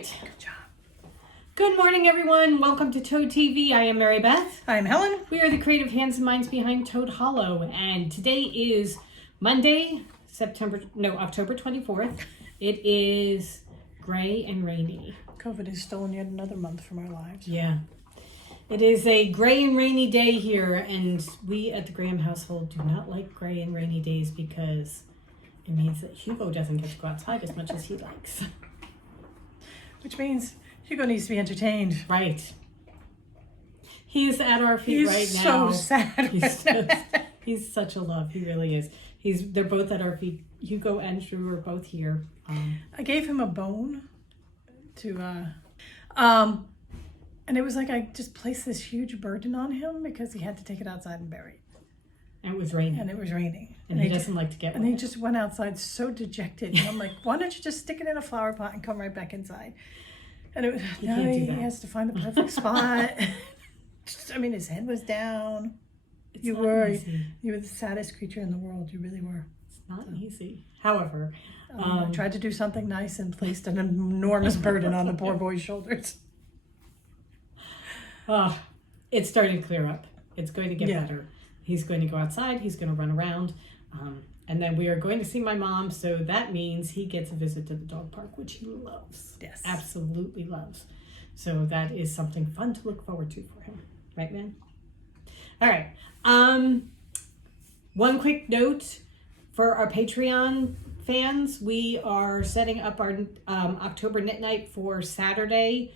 right. Good job. Good morning, everyone. Welcome to Toad TV. I am Mary Beth. I'm Helen. We are the creative hands and minds behind Toad Hollow, and today is Monday, October 24th. It is gray and rainy. COVID has stolen yet another month from our lives. Yeah. It is a gray and rainy day here, and we at the Graham household do not like gray and rainy days because it means that Hugo doesn't get to go outside as much as he likes. Which means Hugo needs to be entertained. Right. He's at our feet right now. He's so sad. He's such a love. He really is. They're both at our feet. Hugo and Drew are both here. I gave him a bone to, and it was like I just placed this huge burden on him because he had to take it outside and bury it. And it was raining. And he doesn't like to get wet. And he just went outside so dejected. And I'm like, why don't you just stick it in a flower pot and come right back inside? And it was, He can't do that. He has to find the perfect spot. I mean, his head was down. You were the saddest creature in the world. You really were. It's not easy. However, I tried to do something nice and placed an enormous burden on the poor boy's shoulders. It's starting to clear up. It's going to get better. He's going to go outside. He's going to run around. And then we are going to see my mom. So that means he gets a visit to the dog park, which he loves. Yes. Absolutely loves. So that is something fun to look forward to for him. Right, man? All right. One quick note for our Patreon fans. We are setting up our October Knit Night for Saturday,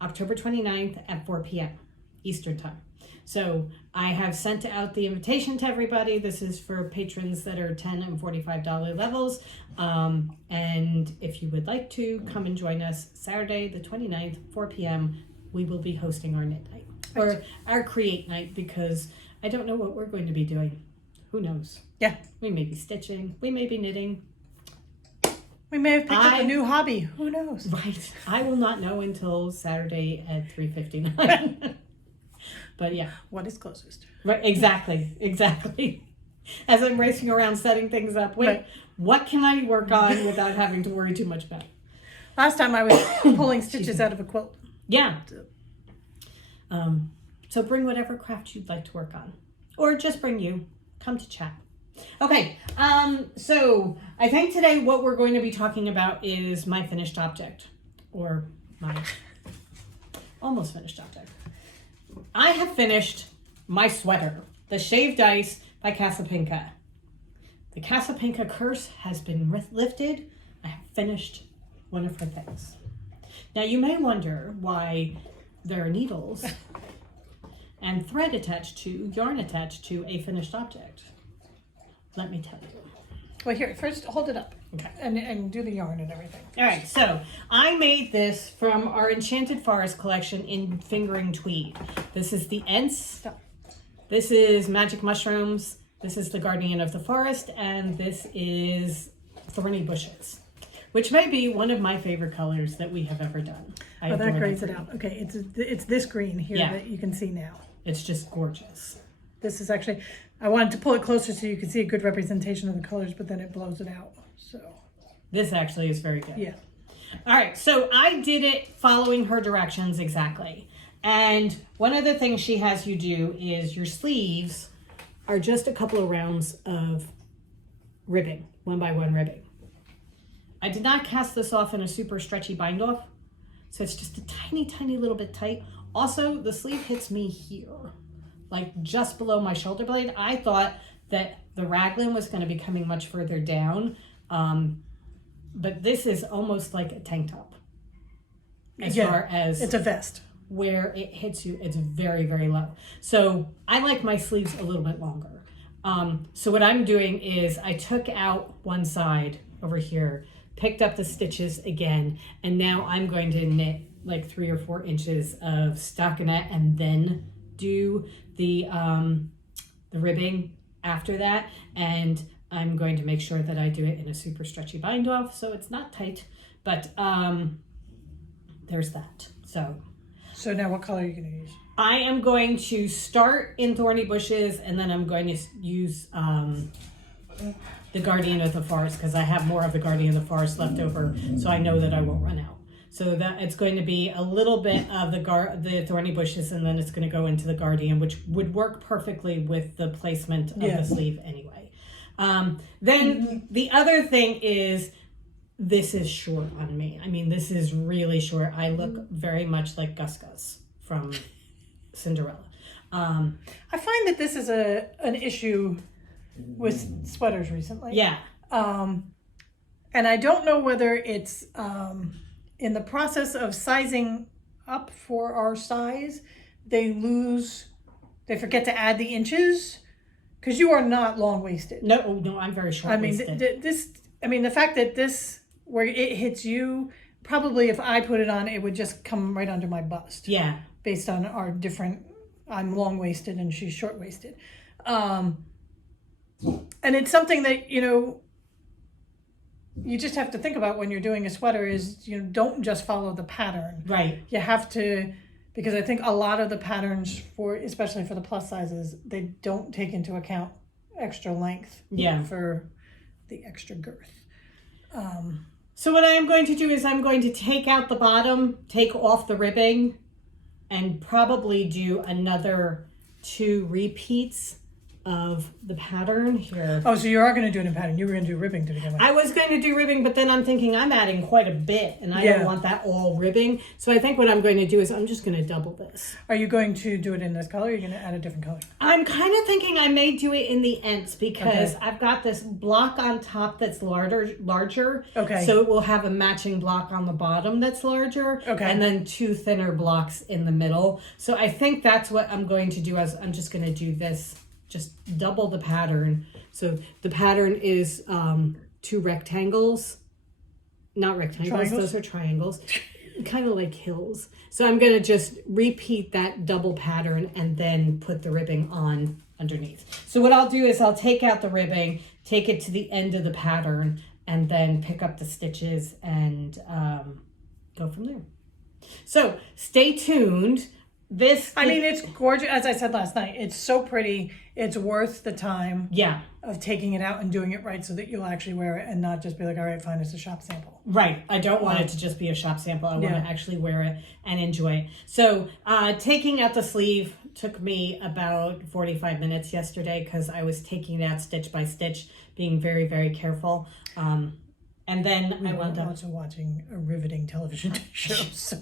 October 29th at 4 p.m. Eastern Time. So I have sent out the invitation to everybody. This is for patrons that are $10 and $45 levels. And if you would like to come and join us Saturday, the 29th, 4 p.m., we will be hosting our knit night or our create night because I don't know what we're going to be doing. Who knows? Yeah. We may be stitching. We may be knitting. We may have picked up a new hobby. Who knows? Right. I will not know until Saturday at 3:59. But yeah. What is closest? Right, exactly. As I'm racing around setting things up, what can I work on without having to worry too much about it? Last time I was pulling stitches out of a quilt. Yeah. So bring whatever craft you'd like to work on. Or just bring you. Come to chat. Okay, so I think today what we're going to be talking about is my finished object. Or my almost finished object. I have finished my sweater, the Shaved Ice by Casapinka. The Casapinka curse has been lifted. I have finished one of her things. Now you may wonder why there are needles and thread attached to, yarn attached to a finished object. Let me tell you. Well, here, first hold it up. Okay. And do the yarn and everything. All right, so I made this from our Enchanted Forest collection in Fingering Tweed. This is the Ents. Stop. This is Magic Mushrooms. This is the Guardian of the Forest. And this is Thorny Bushes, which may be one of my favorite colors that we have ever done. Oh, that grays it out. Okay, it's this green here that you can see now. It's just gorgeous. This is actually, I wanted to pull it closer so you can see a good representation of the colors, but then it blows it out. So this actually is very good. Yeah. All right, so I did it following her directions exactly. And one of the things she has you do is your sleeves are just a couple of rounds of ribbing, 1x1 ribbing. I did not cast this off in a super stretchy bind off, so it's just a tiny little bit tight. Also, the sleeve hits me here, like just below my shoulder blade. I thought that the raglan was going to be coming much further down, but this is almost like a tank top. As far as it's a vest. Where it hits you, it's very low. So I like my sleeves a little bit longer. So what I'm doing is I took out one side over here, picked up the stitches again, and now I'm going to knit like 3 or 4 inches of stockinette and then do the ribbing after that. And I'm going to make sure that I do it in a super stretchy bind off so it's not tight, but there's that. So now what color are you going to use? I am going to start in Thorny Bushes and then I'm going to use the Guardian of the Forest because I have more of the Guardian of the Forest left over, so I know that I won't run out. So that it's going to be a little bit of the thorny bushes, and then it's going to go into the guardian, which would work perfectly with the placement of the sleeve anyway. Then the other thing is, this is short on me. I mean, this is really short. I look very much like Gus Gus from Cinderella. I find that this is an issue with sweaters recently. Yeah. And I don't know whether it's in the process of sizing up for our size, they forget to add the inches, because you are not long-waisted. No, I'm very short-waisted. I mean, the fact that this, where it hits you, probably if I put it on, it would just come right under my bust. Yeah. Based on our different, I'm long-waisted and she's short-waisted. And it's something that, you just have to think about when you're doing a sweater is, don't just follow the pattern. Right. You have to, because I think a lot of the patterns especially for the plus sizes, they don't take into account extra length. Yeah. For the extra girth. So what I am going to do is I'm going to take out the bottom, take off the ribbing, and probably do another 2 repeats of the pattern here. Oh, so you are going to do it in pattern. You were going to do ribbing to begin with. I was going to do ribbing, but then I'm thinking I'm adding quite a bit, and I don't want that all ribbing. So I think what I'm going to do is I'm just going to double this. Are you going to do it in this color, or are you going to add a different color? I'm kind of thinking I may do it in the ends, because I've got this block on top that's larger. Okay. So it will have a matching block on the bottom that's larger. Okay. And then 2 thinner blocks in the middle. So I think that's what I'm going to do. I'm just going to do this. Just double the pattern. So the pattern is 2 rectangles. Not rectangles, Triangles? Those are triangles. Kind of like hills. So I'm going to just repeat that double pattern and then put the ribbing on underneath. So what I'll do is I'll take out the ribbing, take it to the end of the pattern, and then pick up the stitches and go from there. So stay tuned. It's gorgeous. As I said last night, it's so pretty. It's worth the time of taking it out and doing it right so that you'll actually wear it and not just be like, all right, fine, it's a shop sample. Right. I don't want it to just be a shop sample. I want to actually wear it and enjoy it. So taking out the sleeve took me about 45 minutes yesterday, because I was taking it out stitch by stitch, being very, very careful. And then I wound up also watching a riveting television show, so...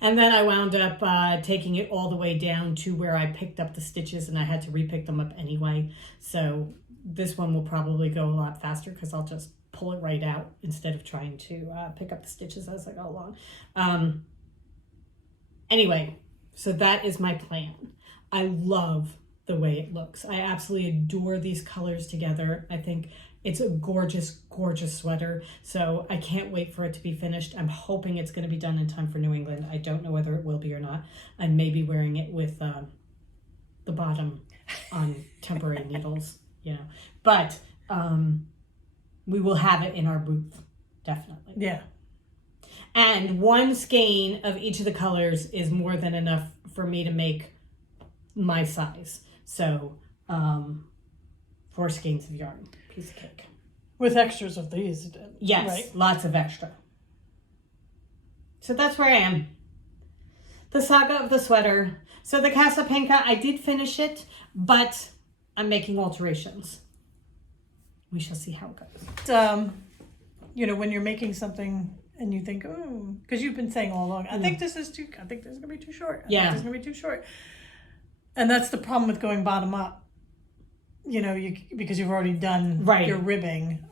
And then I wound up taking it all the way down to where I picked up the stitches, and I had to repick them up anyway. So this one will probably go a lot faster, because I'll just pull it right out instead of trying to pick up the stitches as I go along. Anyway, so that is my plan. I love the way it looks. I absolutely adore these colors together. I think it's a gorgeous, gorgeous sweater. So I can't wait for it to be finished. I'm hoping it's going to be done in time for New England. I don't know whether it will be or not. I may be wearing it with the bottom on temporary needles, But we will have it in our booth, definitely. Yeah. And 1 skein of each of the colors is more than enough for me to make my size. So 4 skeins of yarn. Piece of cake. With extras of these. Yes, right? Lots of extra. So that's where I am. The saga of the sweater. So the Casapinka, I did finish it, but I'm making alterations. We shall see how it goes. When you're making something and you think, oh, because you've been saying all along, I think this is going to be too short. I think this is going to be too short. And that's the problem with going bottom up. Because you've already done your ribbing,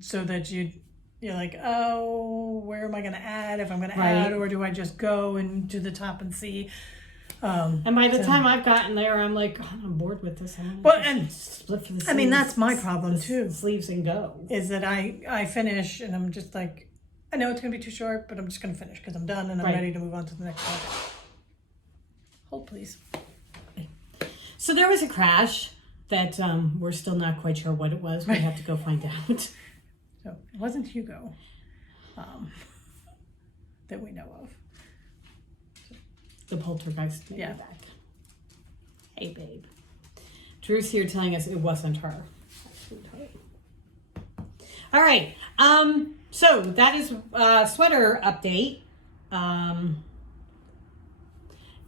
so that you're like, oh, where am I going to add? If I'm going to add, or do I just go and do the top and see? And by the time I've gotten there, I'm like, oh, I'm bored with this. Split for the sleeves. That's my problem too. Sleeves and go. Is that I finish and I'm just like, I know it's going to be too short, but I'm just going to finish because I'm done and I'm ready to move on to the next project. Hold, please. So there was a crash that we're still not quite sure what it was. We have to go find out. So it wasn't Hugo that we know of. The poltergeist made it back. Hey, babe. Drew's here telling us it wasn't her. All right. So that is sweater update. Yarn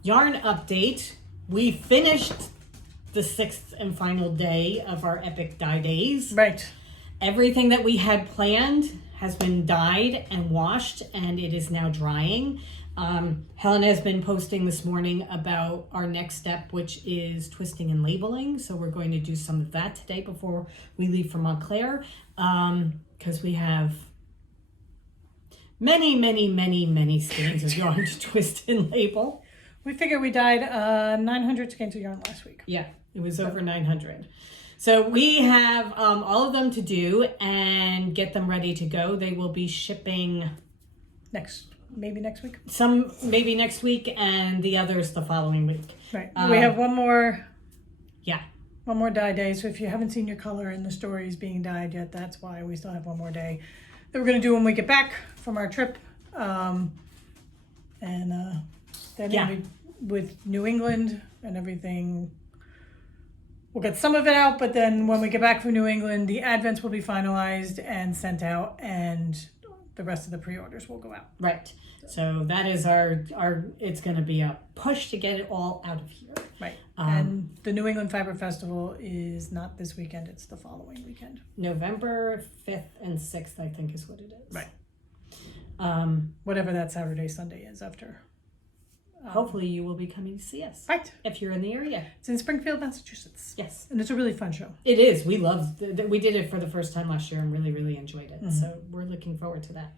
update. We finished the 6th and final day of our epic dye days. Right. Everything that we had planned has been dyed and washed, and it is now drying. Helen has been posting this morning about our next step, which is twisting and labeling. So we're going to do some of that today before we leave for Montclair, because we have many skeins of yarn to twist and label. We figured we dyed 900 skeins of yarn last week. Yeah, it was over 900. So we have all of them to do and get them ready to go. They will be shipping maybe next week. Some maybe next week, and the others the following week. Right. We have one more. Yeah. One more dye day. So if you haven't seen your color in the stories being dyed yet, that's why we still have one more day that we're going to do when we get back from our trip. Then with New England and everything, we'll get some of it out, but then when we get back from New England, the advents will be finalized and sent out, and the rest of the pre-orders will go out. Right. So that is our it's going to be a push to get it all out of here. Right. And the New England Fiber Festival is not this weekend, it's the following weekend. November 5th and 6th, I think is what it is. Right. Whatever that Saturday, Sunday is after. Hopefully you will be coming to see us. Right. If you're in the area. It's in Springfield, Massachusetts. Yes. And it's a really fun show. It is. We loved we did it for the first time last year and really enjoyed it. Mm-hmm. So we're looking forward to that.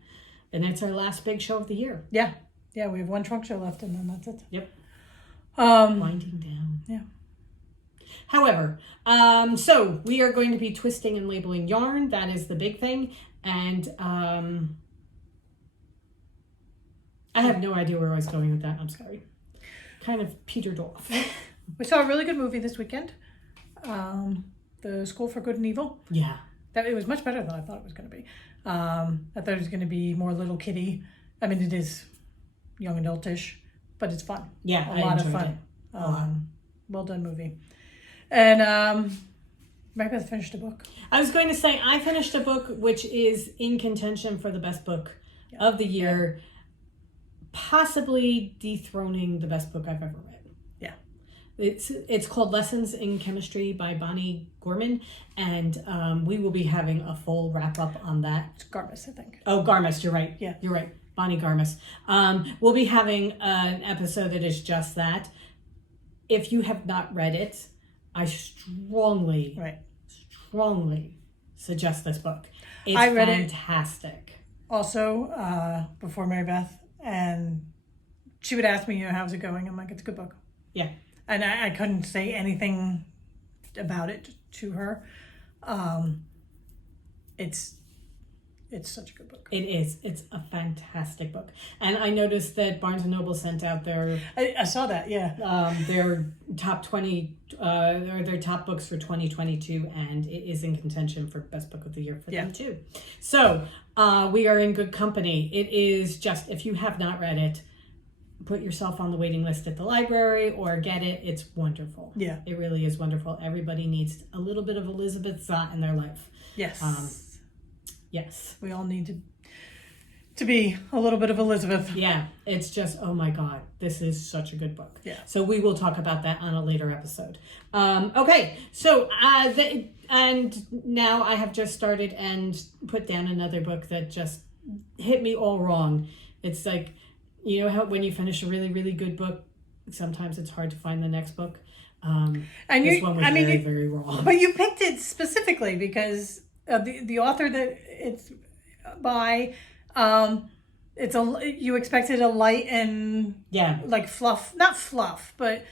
And it's our last big show of the year. Yeah. Yeah, we have one trunk show left and then that's it. Yep. Winding down. Yeah. However, so we are going to be twisting and labeling yarn. That is the big thing. And I have no idea where I was going with that. I'm sorry. Kind of petered off. We saw a really good movie this weekend. The School for Good and Evil. Yeah. It was much better than I thought it was going to be. I thought it was going to be more little kiddie. I mean, it is young adultish, but it's fun. Yeah, a lot of fun. Well done movie. And Mary Beth finished a book. I was going to say, I finished a book which is in contention for the best book of the year. Possibly dethroning the best book I've ever read. Yeah. It's called Lessons in Chemistry by Bonnie Gorman, and we will be having a full wrap-up on that. It's Garmis, I think. Oh, Garmis, you're right. Yeah. You're right. Bonnie Garmis. We'll be having an episode that is just that. If you have not read it, I strongly suggest this book. It's I read fantastic. Also, before Mary Beth, and she would ask me, how's it going? I'm like, it's a good book. Yeah. And I couldn't say anything about it to her. It's such a good book. It is. It's a fantastic book. And I noticed that Barnes & Noble sent out their... I saw that, yeah. Their top 20, or their top books for 2022, and it is in contention for best book of the year for them too. So we are in good company. It is just, if you have not read it, put yourself on the waiting list at the library or get it. It's wonderful. Yeah. It really is wonderful. Everybody needs a little bit of Elizabeth Zott in their life. Yes. Yes. We all need to be a little bit of Elizabeth. Yeah. It's just, oh my God, this is such a good book. Yeah. So we will talk about that on a later episode. Okay. So, and now I have just started and put down another book that just hit me all wrong. It's like, you know how when you finish a really good book, sometimes it's hard to find the next book. And this one was very wrong. But you picked it specifically because the author that it's by, you expected a light and like fluff, not fluff, but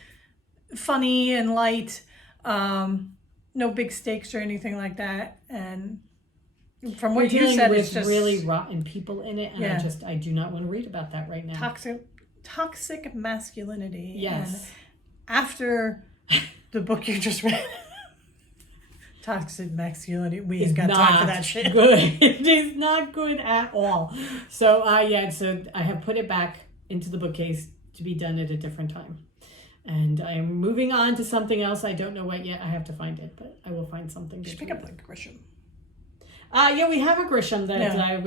funny and light. No big stakes or anything like that. And from what you said, it's just really rotten people in it, and I do not want to read about that right now. Toxic masculinity. Yes. And after the book you just read, toxic masculinity, we ain't got time for that shit. Good. It is not good at all. So so I have put it back into the bookcase to be done at a different time. And I am moving on to something else. I don't know what yet. I have to find it, but I will find something. You should pick up like Grisham. Yeah, we have a Grisham that Yeah. I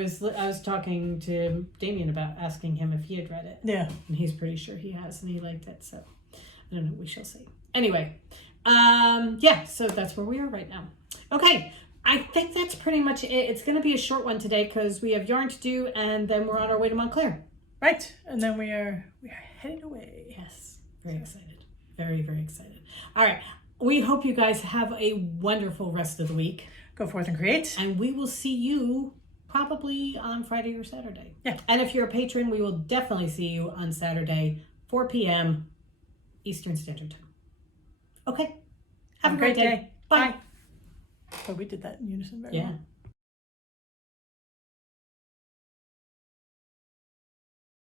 was talking to Damien about, asking him if he had read it. Yeah. And he's pretty sure he has, and he liked it. So I don't know. We shall see. Anyway, yeah. So that's where we are right now. Okay. I think that's pretty much it. It's going to be a short one today because we have yarn to do, and then we're on our way to Montclair. Right. And then we are headed away. Yes. Very excited. Very, very excited. All right. We hope you guys have a wonderful rest of the week. Go forth and create. And we will see you probably on Friday or Saturday. Yeah. And if you're a patron, we will definitely see you on Saturday, 4 p.m. Eastern Standard Time. Okay. Have a great day. Bye. Oh, we did that in unison very Yeah. well.